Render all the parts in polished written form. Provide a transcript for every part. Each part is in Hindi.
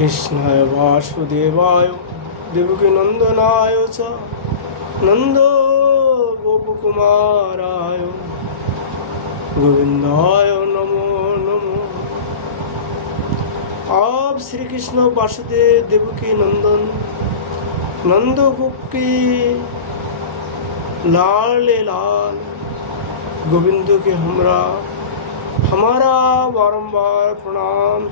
कृष्णाय वासुदेवाय देवकीनंदनाय च नंदो गोपकुमाराय गोविंदाय नमो नमो। आप श्री कृष्ण वासुदेव देवकी नंदन नंद गोप के लाल लाल गोविंद के हमारा बारंबार प्रणाम।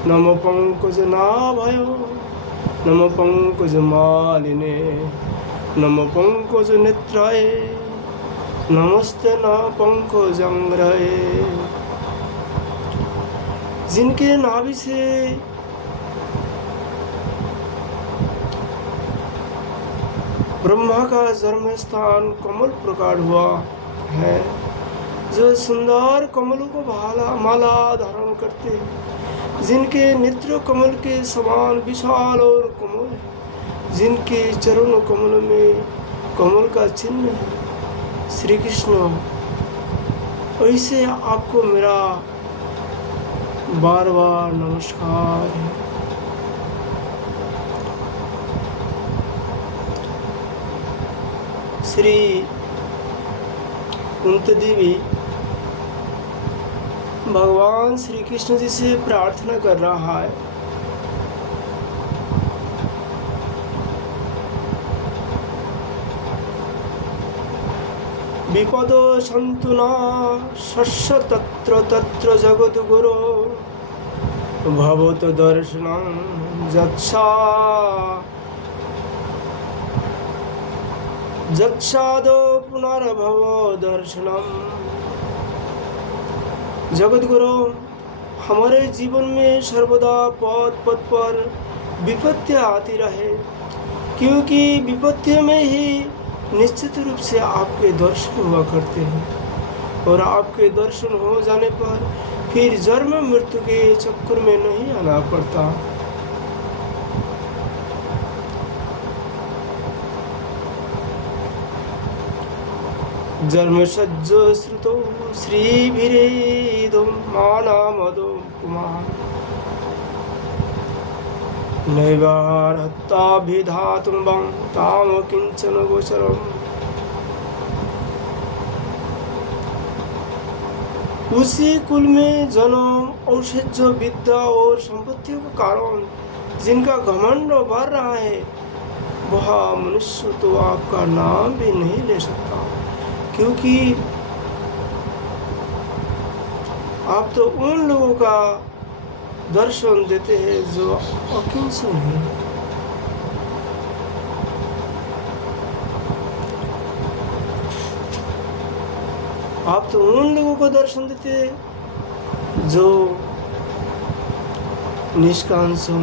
नमो पंकज नाभयो नमो पंकज मालिने नमो पंकज नेत्राय नमस्ते न पंकजंग्रये। जिनके नाभि से ब्रह्मा का जन्म स्थान कमल प्रकट हुआ है, जो सुंदर कमलों को माला धारण करते हैं, जिनके नेत्र कमल के समान विशाल और कोमल है, जिनके चरण कमल में कमल का चिन्ह है। श्री कृष्ण, ऐसे आपको मेरा बार बार नमस्कार है। श्री कुंती देवी भगवान श्री कृष्ण जी से प्रार्थना कर रहा है, विपदो सन्तु न शस्य तत्र तत्र जगद्गुरो भवत दर्शनं जत्सादो पुनर्भव दर्शनम। जगद्गुरु, हमारे जीवन में सर्वदा पद पद पर विपत्तियां आती रहे, क्योंकि विपत्तियों में ही निश्चित रूप से आपके दर्शन हुआ करते हैं, और आपके दर्शन हो जाने पर फिर जन्म मृत्यु के चक्कर में नहीं आना पड़ता। जन्म सज्जो श्रुतो श्रीभिरेदो मानामदो कुमार नैवारहत्ताभिधातुं वं ताम किंचन गोचरम्। उसी कुल में जन्म, औषध, विद्या और संपत्तियों का कारण जिनका घमंड बढ़ रहा है, वह मनुष्य तो आपका नाम भी नहीं ले सकता, क्योंकि आप तो उन लोगों का दर्शन देते हैं जो अकिंचन है। आप तो उन लोगों को दर्शन देते हैं जो निष्कांसन,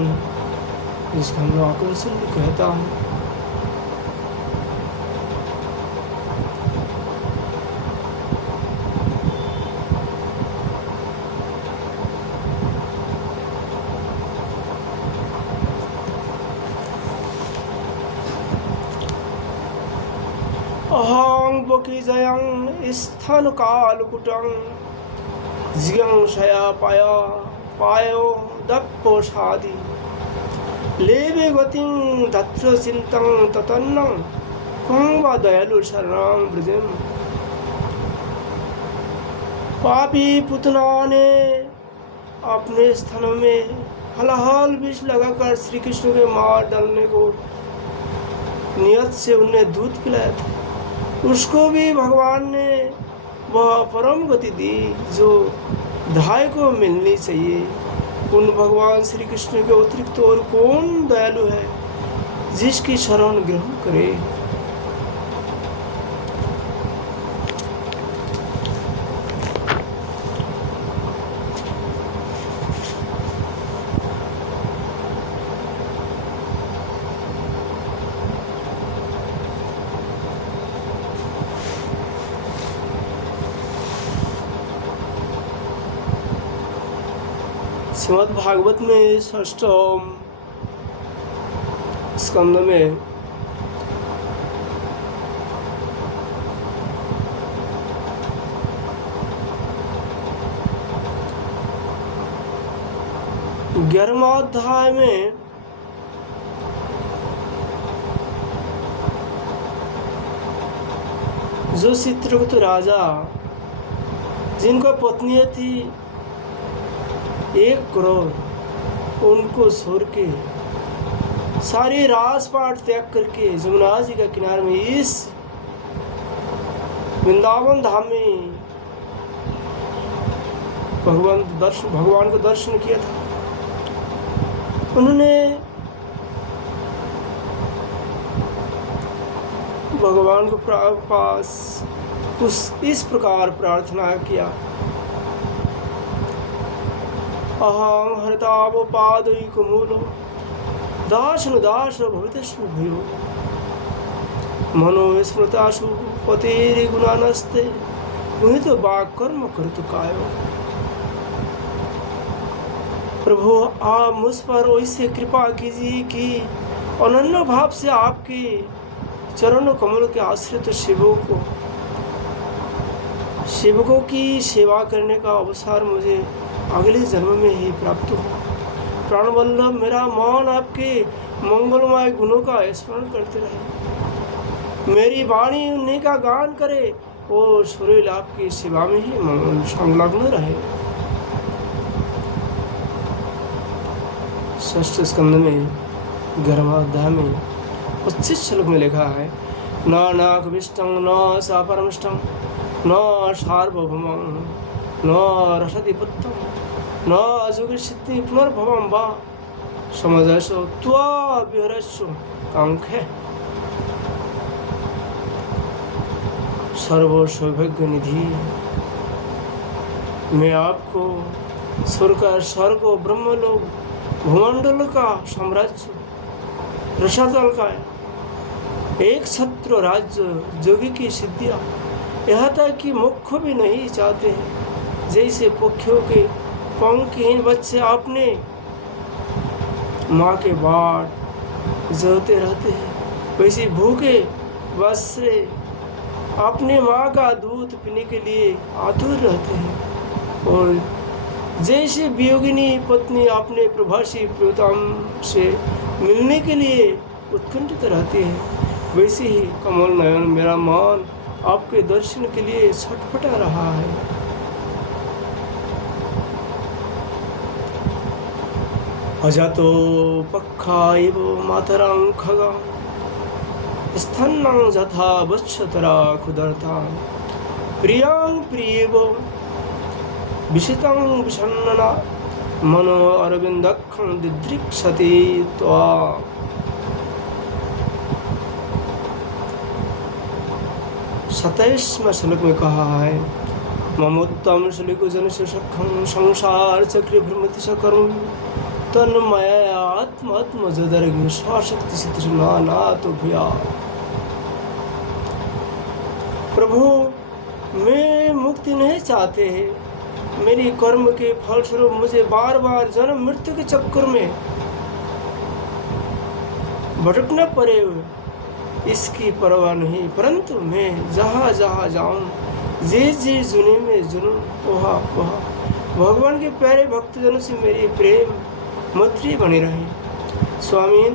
जिसका हम लोग आकर्षण भी कहता हूँ। अहं बकिजयं स्थानकालकुटं जियं शया पायो दप्पोषादि लेवे गतिं तत्र चिन्तं ततन्नं कं वा दयालु शरणं व्रजम्। पापी पुतना ने अपने स्थानों में हलाहल विष लगाकर श्री कृष्ण के मार डालने को नियत से उन्हें दूध पिलाया था, उसको भी भगवान ने वह परम गति दी जो धाय को मिलनी चाहिए। उन भगवान श्री कृष्ण के अतिरिक्त और कौन दयालु है जिसकी शरण ग्रहण करे। श्रीमद् भागवत में षष्ठम स्कंद में 11वां अध्याय में जो चित्रगुप्त राजा जिनको पत्नियां थी 1 करोड़, उनको छोड़ के सारी राजपाट त्याग करके जमुना जी के किनारे में इस वृंदावन धाम में भगवान को दर्शन किया था। उन्होंने भगवान को पास इस प्रकार प्रार्थना किया, अहं हरतावपादैकमूलो दासनुदास भवितस्म भूयो मनो स्मृतासु पतेर्गुणानस्ते पुनित वाक्कर्म कर्तु कायो। प्रभु आप मुझ पर वैसे कृपा कीजिए कि अनन्य भाव से आपके चरण कमल के आश्रित सेवकों की सेवा करने का अवसर मुझे अगले जन्म में ही प्राप्त हो। प्राणवल्लभ मेरा मन आपके मंगलमय गुणों का स्मरण करते रहे, मेरी वाणी उन्हीं का गान करे और शरीर आपकी सेवा में ही संलग्न रहे। 6 स्कंद में 11वां अध्याय में 25 श्लोक में लिखा है, न नाकविष्टं न सापरमिष्टं न सार्वभौमं न रसदीपत्तं न अजुगसिद्धि पुनर्भवं वा समजसो त्वाभिहरस्व कांखे। सर्व सौभाग्य निधि, मैं आपको स्वर्ग ब्रह्मलोक भूमंडल का साम्राज्य रसातल का एक छत्र राज्य जोगी की सिद्धियाँ, यहाँ तक कि मुख भी नहीं चाहते हैं। जैसे पक्षियों के पंखहीन बच्चे अपने माँ के बाट जोते रहते हैं, वैसे भूखे बच्चे अपने माँ का दूध पीने के लिए आतुर रहते हैं। और जैसे वियोगिनी पत्नी अपने प्रभासी प्रियतम से मिलने के लिए उत्कंठित रहती है, वैसे ही कमल नयन मेरा मन आपके दर्शन के लिए छटपटा रहा है। अजातो पक्खा इव मातरं खगा स्तन्नं यथा वत्सतरा खुदर्था प्रियं प्रियव विशितं विषण्णना मनो अरविंदखं दिदृक्षति त्वा। 27वें श्लोक में कहा है, ममोत्तम श्लोको जन सुखं संसार चक्र भ्रमति सकर्म तन्मय आत्म जदर्घ स्वशक्ति सिद्ध नाना तो भूया। प्रभु मैं मुक्ति नहीं चाहते हैं, मेरी कर्म के फलस्वरूप मुझे बार बार जन्म मृत्यु के चक्कर में भटकना पड़े, इसकी परवाह नहीं। परंतु मैं जहाँ जहाँ जाऊँ, जिस जुनी में जुनूं, वहाँ भगवान के प्यारे भक्तजनों से मेरी प्रेम मैत्री बनी रहे। स्वामी,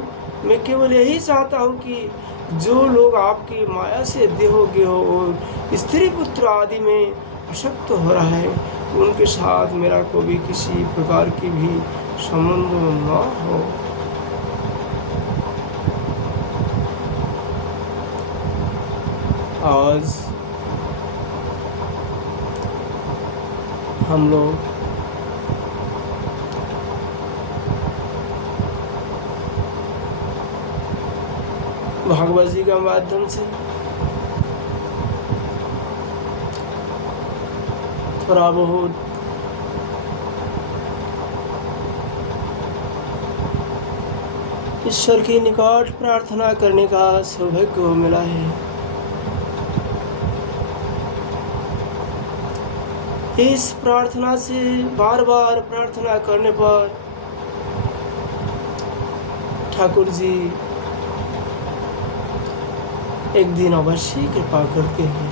मैं केवल यही चाहता हूँ कि जो लोग आपकी माया से देहो गेहो और स्त्री पुत्र आदि में आसक्त हो रहा है, उनके साथ मेरा कभी किसी प्रकार की भी संबंध न हो। आज हम लोग भागवत जी के माध्यम से थोड़ा बहुत ईश्वर की निकट प्रार्थना करने का सौभाग्य मिला है। इस प्रार्थना से बार बार प्रार्थना करने पर ठाकुर जी एक दिन अवश्य कृपा करते हैं।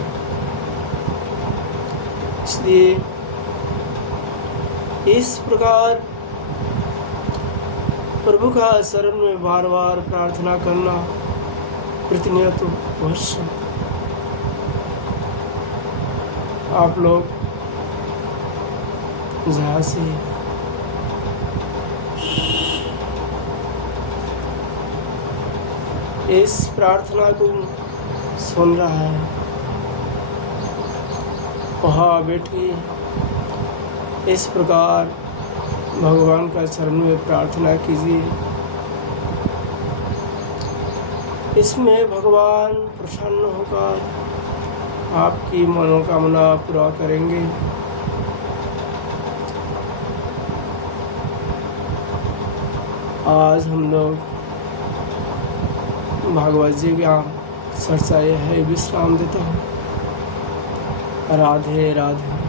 इसलिए इस प्रकार प्रभु का शरण में बार बार प्रार्थना करना प्रतिनियत अवश्य। आप लोग जहाँ से इस प्रार्थना को सुन रहा है, वहाँ बैठिए इस प्रकार भगवान का चरण में प्रार्थना कीजिए। इसमें भगवान प्रसन्न होकर आपकी मनोकामना पूरा करेंगे। आज हम लोग भागवत जी का चर्चा यह है, विश्राम देता हूँ। राधे राधे।